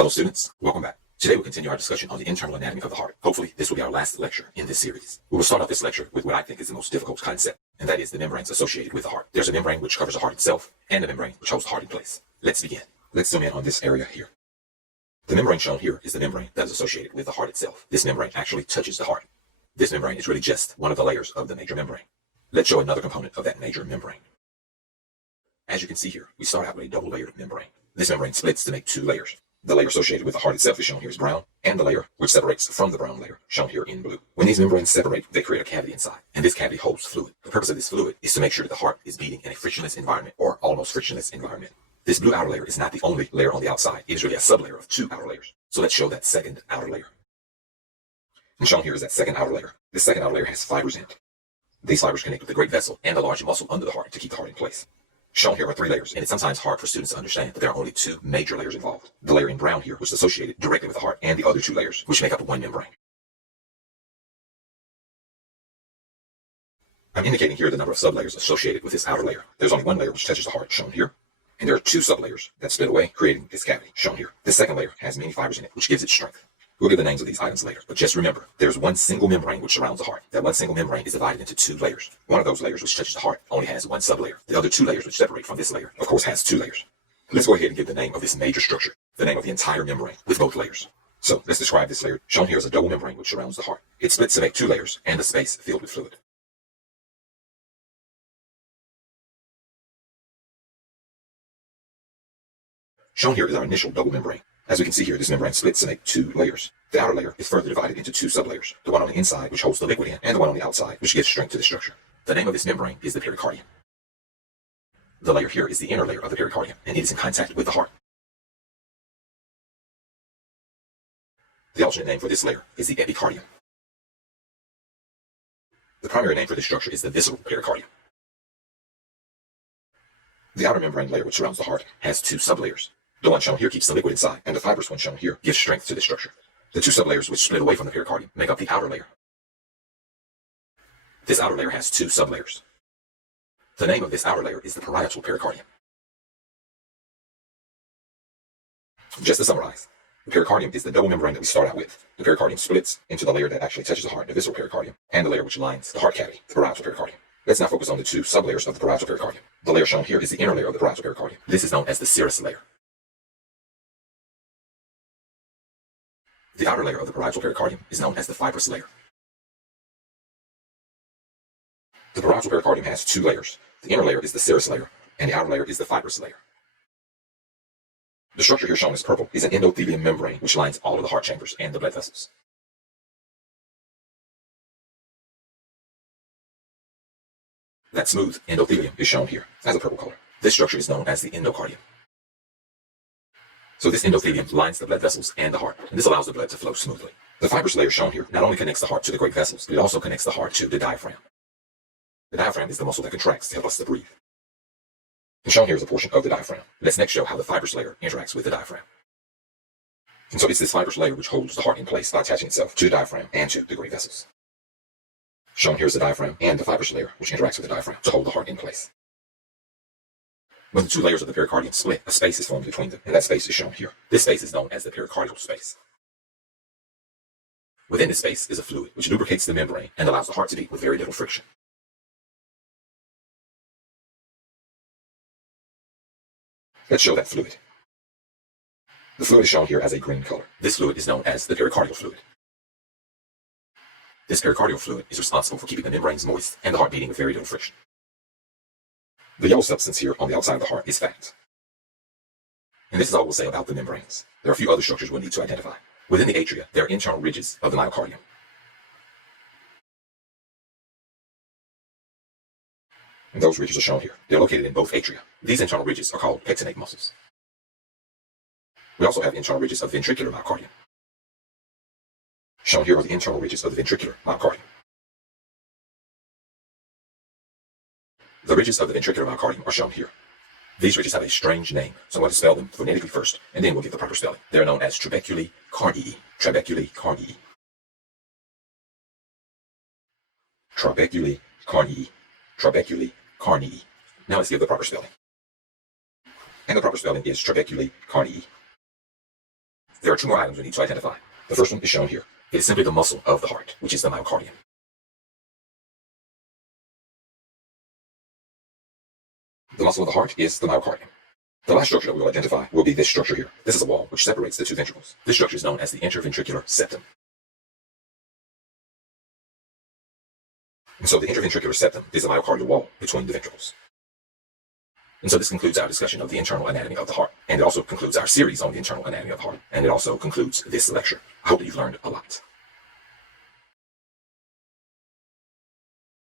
Hello students, welcome back. Today we'll continue our discussion on the internal anatomy of the heart. Hopefully this will be our last lecture in this series. We will start off this lecture with what I think is the most difficult concept, and that is the membranes associated with the heart. There's a membrane which covers the heart itself, and a membrane which holds the heart in place. Let's begin. Let's zoom in on this area here. The membrane shown here is the membrane that is associated with the heart itself. This membrane actually touches the heart. This membrane is really just one of the layers of the major membrane. Let's show another component of that major membrane. As you can see here, we start out with a double-layered membrane. This membrane splits to make two layers. The layer associated with the heart itself is shown here as brown, and the layer which separates from the brown layer, shown here in blue. When these membranes separate, they create a cavity inside, and this cavity holds fluid. The purpose of this fluid is to make sure that the heart is beating in a frictionless environment, or almost frictionless environment. This blue outer layer is not the only layer on the outside. It is really a sublayer of two outer layers. So let's show that second outer layer. And shown here is that second outer layer. This second outer layer has fibers in it. These fibers connect with the great vessel and the large muscle under the heart to keep the heart in place. Shown here are three layers, and it's sometimes hard for students to understand that there are only two major layers involved. The layer in brown here, which is associated directly with the heart, and the other two layers, which make up one membrane. I'm indicating here the number of sublayers associated with this outer layer. There's only one layer which touches the heart, shown here, and there are two sublayers that split away, creating this cavity, shown here. This second layer has many fibers in it, which gives it strength. We'll give the names of these items later, but just remember, there's one single membrane which surrounds the heart. That one single membrane is divided into two layers. One of those layers which touches the heart only has one sublayer. The other two layers which separate from this layer, of course, has two layers. Let's go ahead and give the name of this major structure, the name of the entire membrane, with both layers. So let's describe this layer, shown here as a double membrane which surrounds the heart. It splits to make two layers and a space filled with fluid. Shown here is our initial double membrane. As we can see here, this membrane splits to make two layers. The outer layer is further divided into two sublayers, the one on the inside which holds the liquid in, and the one on the outside which gives strength to the structure. The name of this membrane is the pericardium. The layer here is the inner layer of the pericardium, and it is in contact with the heart. The alternate name for this layer is the epicardium. The primary name for this structure is the visceral pericardium. The outer membrane layer which surrounds the heart has two sublayers. The one shown here keeps the liquid inside, and the fibrous one shown here gives strength to the structure. The two sublayers which split away from the pericardium make up the outer layer. This outer layer has two sublayers. The name of this outer layer is the parietal pericardium. Just to summarize, the pericardium is the double membrane that we start out with. The pericardium splits into the layer that actually touches the heart, the visceral pericardium, and the layer which lines the heart cavity, the parietal pericardium. Let's now focus on the two sublayers of the parietal pericardium. The layer shown here is the inner layer of the parietal pericardium. This is known as the serous layer. The outer layer of the parietal pericardium is known as the fibrous layer. The parietal pericardium has two layers. The inner layer is the serous layer, and the outer layer is the fibrous layer. The structure here shown as purple is an endothelium membrane which lines all of the heart chambers and the blood vessels. That smooth endothelium is shown here as a purple color. This structure is known as the endocardium. So this endothelium lines the blood vessels and the heart, and this allows the blood to flow smoothly. The fibrous layer shown here not only connects the heart to the great vessels, but it also connects the heart to the diaphragm. The diaphragm is the muscle that contracts to help us to breathe. And shown here is a portion of the diaphragm. Let's next show how the fibrous layer interacts with the diaphragm. And so it's this fibrous layer which holds the heart in place by attaching itself to the diaphragm and to the great vessels. Shown here is the diaphragm and the fibrous layer which interacts with the diaphragm to hold the heart in place. When the two layers of the pericardium split, a space is formed between them, and that space is shown here. This space is known as the pericardial space. Within this space is a fluid which lubricates the membrane and allows the heart to beat with very little friction. Let's show that fluid. The fluid is shown here as a green color. This fluid is known as the pericardial fluid. This pericardial fluid is responsible for keeping the membranes moist and the heart beating with very little friction. The yellow substance here on the outside of the heart is fat. And this is all we'll say about the membranes. There are a few other structures we'll need to identify. Within the atria, there are internal ridges of the myocardium. And those ridges are shown here. They're located in both atria. These internal ridges are called pectinate muscles. We also have internal ridges of ventricular myocardium. Shown here are the internal ridges of the ventricular myocardium. The ridges of the ventricular myocardium are shown here. These ridges have a strange name, so I'm going to spell them phonetically first, and then we'll give the proper spelling. They're known as trabeculae carnii. Trabeculae carnii. Trabeculae carnii. Trabeculae carnii. Now let's give the proper spelling. And the proper spelling is trabeculae carnii. There are two more items we need to identify. The first one is shown here. It is simply the muscle of the heart, which is the myocardium. The muscle of the heart is the myocardium. The last structure that we will identify will be this structure here. This is a wall which separates the two ventricles. This structure is known as the interventricular septum. And so the interventricular septum is the myocardial wall between the ventricles. And so this concludes our discussion of the internal anatomy of the heart. And it also concludes our series on the internal anatomy of the heart. And it also concludes this lecture. I hope that you've learned a lot.